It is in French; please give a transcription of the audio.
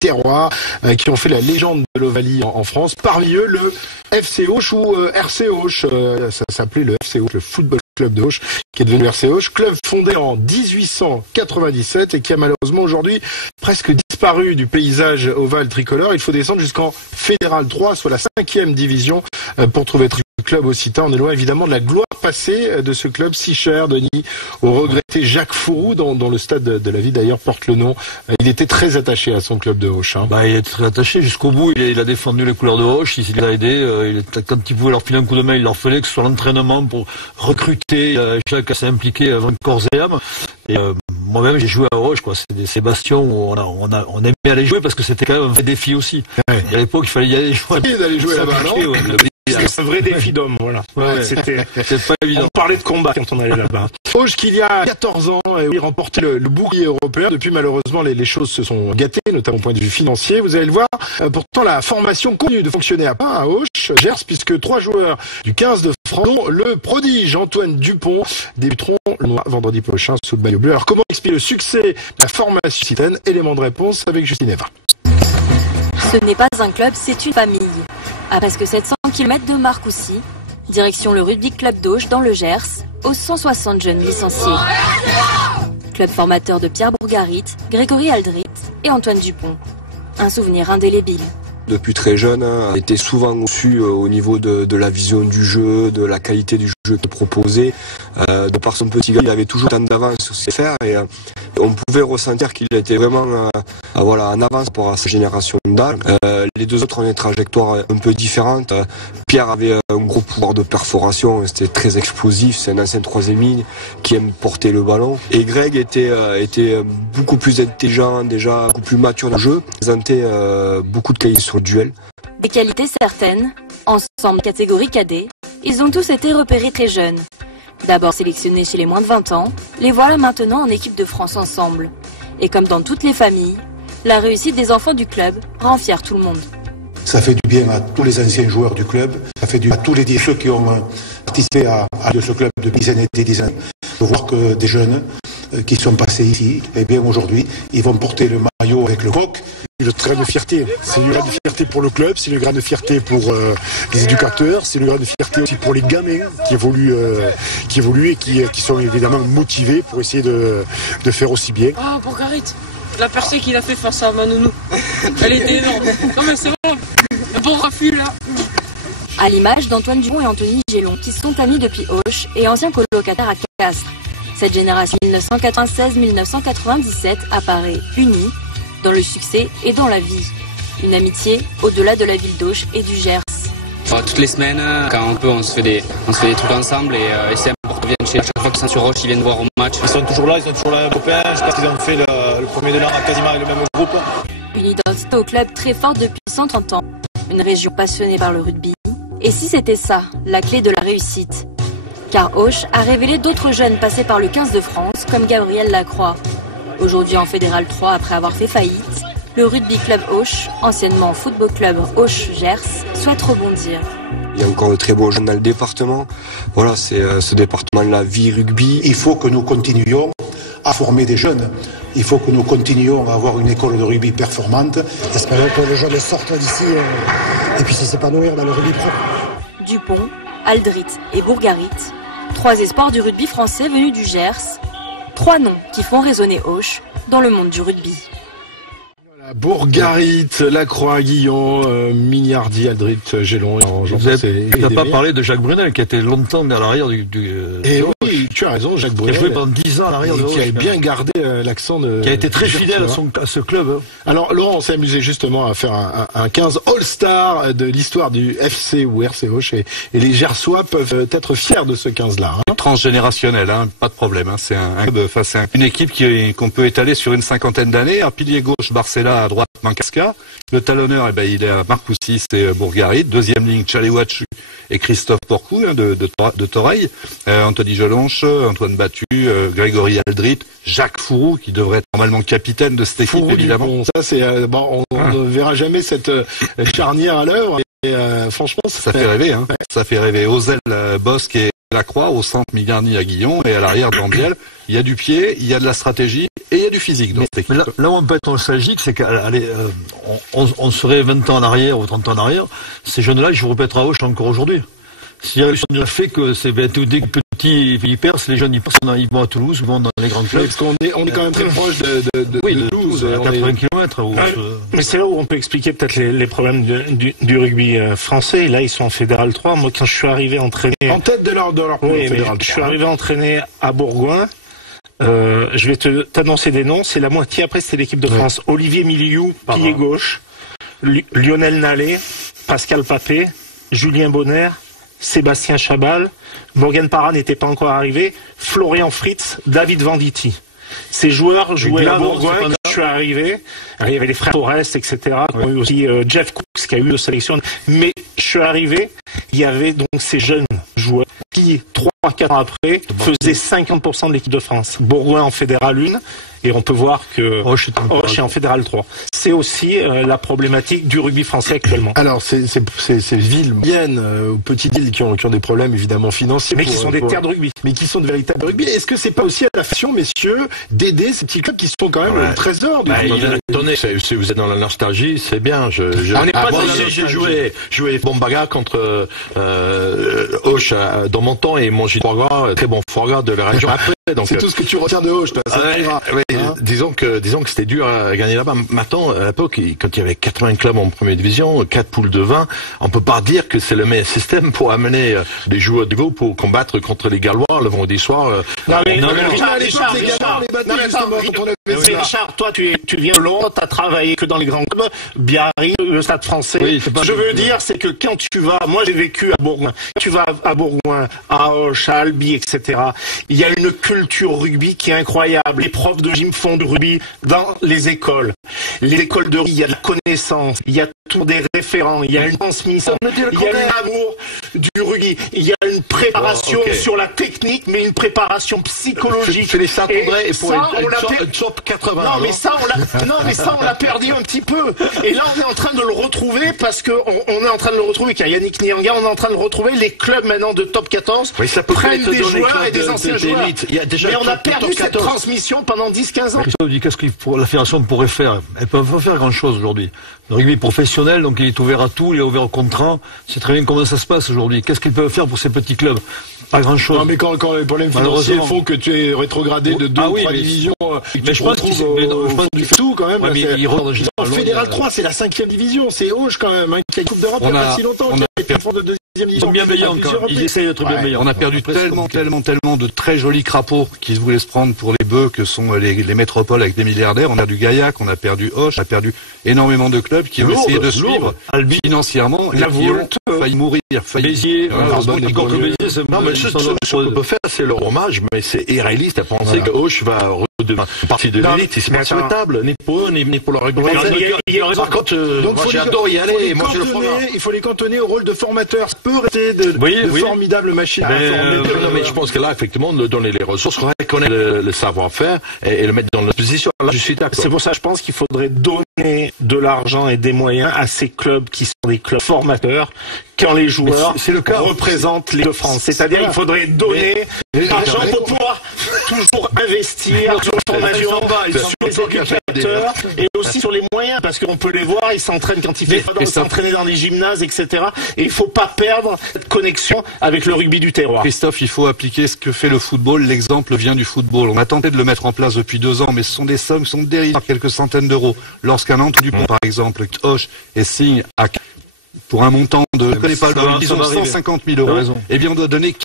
terroirs qui ont fait la légende de l'Ovalie en France. Parmi eux, le FC Auch ou RC Auch. Ça s'appelait le FC Auch, le Football Club de Auch, qui est devenu RC Auch. Club fondé en 1897 et qui a malheureusement aujourd'hui presque disparu du paysage ovale tricolore. Il faut descendre jusqu'en Fédéral 3, soit la 5e division, pour trouver le club occitan. On est loin évidemment de la gloire passée de ce club si cher, Denis, au regretté Jacques Fourou, dont le stade de la ville d'ailleurs porte le nom. Il était très attaché à son club de Auch. Hein. Il était très attaché jusqu'au bout. Il a défendu les couleurs de Auch. Il les a aidés. Quand il pouvait leur filer un coup de main, il leur fallait que ce soit l'entraînement pour recruter. Jacques s'est impliqué avec corps et âme. Et moi-même, j'ai joué à Auch, quoi. C'est bastions où on aimait aller jouer parce que c'était quand même un vrai défi aussi. Ouais. Et à l'époque, il fallait y aller jouer. D'aller jouer là-bas, non? C'est un vrai défi d'homme, voilà. Ouais. C'était pas évident. On parlait de combat quand on allait là-bas. Auch, qu'il y a 14 ans, il remportait le bouclier européen. Depuis, malheureusement, les choses se sont gâtées, notamment au point de vue financier. Vous allez le voir. Pourtant, la formation continue de fonctionner à pas à Auch, Gers, puisque 3 joueurs du 15 de France, dont le prodige Antoine Dupont, débuteront le vendredi prochain sous le maillot bleu. Alors, comment expliquer le succès de la formation occitane? Élément de réponse avec Justine Eva. Ce n'est pas un club, c'est une famille. À presque 700 km de Marcoussis, direction le Rugby Club d'Auch dans le Gers, aux 160 jeunes licenciés. Club formateur de Pierre Bourgarit, Grégory Aldrit et Antoine Dupont. Un souvenir indélébile. Depuis très jeune, on était souvent au-dessus au niveau de la vision du jeu, de la qualité du jeu qu'il proposait. De par son petit gars, il avait toujours tant d'avance sur ses fers et on pouvait ressentir qu'il était vraiment en avance pour sa génération d'âge. Les deux autres ont des trajectoires un peu différentes. Pierre avait un gros pouvoir de perforation, c'était très explosif, c'est un ancien troisième ligne qui aime porter le ballon. Et Greg était beaucoup plus intelligent, déjà beaucoup plus mature dans le jeu, présentait beaucoup de qualités sur le duel. Des qualités certaines, ensemble catégorie cadet, ils ont tous été repérés très jeunes. D'abord sélectionnés chez les moins de 20 ans, les voilà maintenant en équipe de France ensemble. Et comme dans toutes les familles, la réussite des enfants du club rend fier tout le monde. Ça fait du bien à tous les anciens joueurs du club, ça fait du bien à tous les ceux qui ont participé à ce club depuis des années et des années. De voir que des jeunes qui sont passés ici, et bien aujourd'hui, ils vont porter le maillot avec le coq. Le grain de fierté, c'est le grain de fierté pour le club, c'est le grain de fierté pour les éducateurs, c'est le grain de fierté aussi pour les gamins qui évoluent et qui sont évidemment motivés pour essayer de faire aussi bien. Oh, Bourgarit, la percée qu'il a fait face à Manounou, elle était énorme. Non mais c'est bon, un bon raffut là. À l'image d'Antoine Dupont et Anthony Gélon, qui sont amis depuis Auch et anciens colocataires à Castres. Cette génération 1996-1997 apparaît unie dans le succès et dans la vie. Une amitié au-delà de la ville d'Auch et du Gers. Toutes les semaines, quand on peut, on se fait des trucs ensemble et c'est important. À chaque fois qu'ils sont sur Auch, ils viennent voir au match. Ils sont toujours là européens. J'espère qu'ils ont fait le premier de l'an quasiment avec le même groupe. Une identité au club très forte depuis 130 ans. Une région passionnée par le rugby. Et si c'était ça, la clé de la réussite? Car Auch a révélé d'autres jeunes passés par le 15 de France, comme Gabriel Lacroix. Aujourd'hui en Fédéral 3 après avoir fait faillite, le Rugby Club Auch, anciennement Football Club Auch-Gers, souhaite rebondir. Il y a encore de très beaux jeunes dans le département. Voilà, c'est ce département-là vit rugby. Il faut que nous continuions à former des jeunes. Il faut que nous continuions à avoir une école de rugby performante. Espérons que les jeunes sortent d'ici et puissent s'épanouir dans le rugby pro. Dupont, Aldrit et Bourgarit, 3 espoirs du rugby français venus du Gers, 3 noms qui font résonner Auch dans le monde du rugby. Bourgarit, Lacroix, Guillon, Mignardi, Aldrit, Gélon. Vous n'avez pas parlé de Jacques Brunel qui était longtemps à l'arrière du Et oui, tu as raison, Jacques Brunel. Qui a joué pendant 10 ans à l'arrière de Auch. Qui a bien gardé l'accent de... Qui a été très fidèle à ce club. Alors Laurent, on s'est amusé justement à faire un 15 All-Star de l'histoire du FC ou RC Auch et les Gersois peuvent être fiers de ce 15-là. Hein. Transgénérationnel, hein, pas de problème. Hein. C'est une équipe qu'on peut étaler sur une 50aine d'années. Un pilier gauche, Barcella, à droite, Mankasca. Le talonneur, il est à Marcoussis et Bourgarit. Deuxième ligne, Chaléouachu et Christophe Porcou de Toreil. Anthony Gelonche, Antoine Battu, Grégory Aldrit, Jacques Fourou, qui devrait être normalement capitaine de cette équipe, évidemment. Bon, ça, c'est on ne verra jamais cette charnière à l'œuvre. Et franchement, ça fait rêver. Hein. Ouais. Ça fait rêver. Ozel, Bosque et Lacroix, au centre Migarny à Guillon et à l'arrière d'Ambiel. Il y a du pied, il y a de la stratégie et il y a du physique dans cette équipe. Mais là où on peut être nostalgique, c'est qu'on serait 20 ans en arrière ou 30 ans en arrière, ces jeunes-là, ils joueraient peut-être à Auch encore aujourd'hui. S'il y a le fait que c'est des petits Philippers, les jeunes ils vont à Toulouse, ils vont dans les grands clubs. Parce qu'on est quand même très proche de Toulouse. À 80 km. Mais c'est là où on peut expliquer peut-être les problèmes du rugby français. Et là, ils sont en Fédéral 3. Moi, quand je suis arrivé entraîner... En tête de leur Fédéral 3. Je suis arrivé entraîner à Bourgoin. Je vais t'annoncer des noms. C'est la moitié. Après, c'était l'équipe de France. Olivier Miliou, pilier gauche. Lionel Nallet, Pascal Papé, Julien Bonner, Sébastien Chabal, Morgan Parra n'était pas encore arrivé, Florian Fritz, David Venditti. Ces joueurs jouaient à Bourgoin quand je suis arrivé. Alors, il y avait les frères Torres, etc. Il y a eu aussi Jeff Cooks qui a eu de sélection. Mais je suis arrivé, il y avait donc ces jeunes joueurs qui, 3-4 ans après, faisaient 50% de l'équipe de France. Bourgoin en Fédéral 1. Et on peut voir que Auch est en Fédéral 3. C'est aussi la problématique du rugby français actuellement. Alors, ces villes moyennes, petites villes qui ont des problèmes évidemment financiers. Mais qui sont des terres de rugby. Mais qui sont de véritables rugby. Est-ce que c'est pas aussi à la façon, messieurs, d'aider ces petits clubs qui sont quand même le trésor du Attendez, si vous êtes dans la nostalgie, c'est bien. On n'est pas j'ai joué Bombaga contre Auch dans mon temps et mangé foie gras, très bon foie gras de la région. C'est tout ce que tu retiens de Auch, disons que c'était dur à gagner là-bas. Maintenant, à l'époque, quand il y avait 80 clubs en première division, 4 poules de 20, on peut pas dire que c'est le meilleur système pour amener des joueurs de go pour combattre contre les Gallois le vendredi soir. Richard, toi, tu viens de Londres, t'as travaillé que dans les grands clubs, Biarritz, le Stade Français. Oui, je veux dire, c'est que quand tu vas, moi j'ai vécu à Bourgoin, quand tu vas à Bourgoin, à Auch, à Albi, etc., il y a une culture rugby qui est incroyable. Les profs de gym font du rugby dans les écoles. Les écoles de rugby, il y a de la connaissance, il y a toujours des référents, il y a une transmission, il y a un amour du rugby, il y a une préparation sur la technique, mais une préparation psychologique. Et ça, on l'a top 80. Non, mais ça, on l'a perdu un petit peu. Et là, on est en train de le retrouver parce que on est en train de le retrouver, car Yannick Nyanga, on est en train de le retrouver. Les clubs maintenant de top 14 prennent des joueurs et des anciens joueurs. Mais on a perdu cette transmission pendant 10-15 ans. Qu'est-ce que la fédération pourrait faire? Elle peut pas faire grand-chose aujourd'hui. Le rugby professionnel, donc il est ouvert à tout, il est ouvert au contrat. C'est très bien comment ça se passe aujourd'hui. Qu'est-ce qu'ils peuvent faire pour ces petits clubs? Pas grand-chose. Non, mais quand les problèmes financiers font que tu es rétrogradé de 2 ou 3 divisions, mais je pense qu'il fait tout quand même. En Fédéral 3, c'est la 5e division, c'est Auch quand même, qui a une Coupe d'Europe il n'y a pas si longtemps, qui a été de 2e division. Ils essaient d'être bien meilleurs. On a perdu tellement de très jolis crapauds qui voulaient se prendre pour les bœufs que sont les métropoles avec des milliardaires. On a perdu Gaillac, on a perdu Auch, on a perdu énormément de clubs qui ont essayé de suivre financièrement et qui ont failli mourir. Béziers, non, mais ce qu'on peut faire, c'est leur hommage, mais c'est irréaliste à penser que Auch va redevenir partie de l'élite. C'est pas souhaitable, ni pour eux, ni pour leur rugby. Par contre, moi j'adore y aller. Il faut les cantonner au rôle de formateur. Ça peut rester de formidables machines à former. Non, mais je pense que là, effectivement, de donner les ressources, reconnaître le savoir-faire et le mettre dans la position. Là, je suis d'accord. C'est pour ça que je pense qu'il faudrait donner de l'argent et des moyens à ces clubs qui sont des clubs formateurs quand les joueurs représentent les de France. C'est-à-dire qu'il faudrait donner l'argent pour pouvoir toujours investir sur la formation, sur les éducateurs et aussi sur les moyens, parce qu'on peut les voir, ils s'entraînent quand ils font s'entraîner dans les gymnases, etc. Et il faut pas perdre cette connexion avec le rugby du terroir. Christophe, il faut appliquer ce que fait le football. L'exemple vient du football. On a tenté de le mettre en place depuis 2 ans, mais ce sont des sommes qui sont dérisoires, quelques centaines d'euros. Lorsqu'un Antoine Dupont, par exemple, Auch et signe à pour un montant de, je ne connais pas, disons 150 000 euros, eh bien on doit donner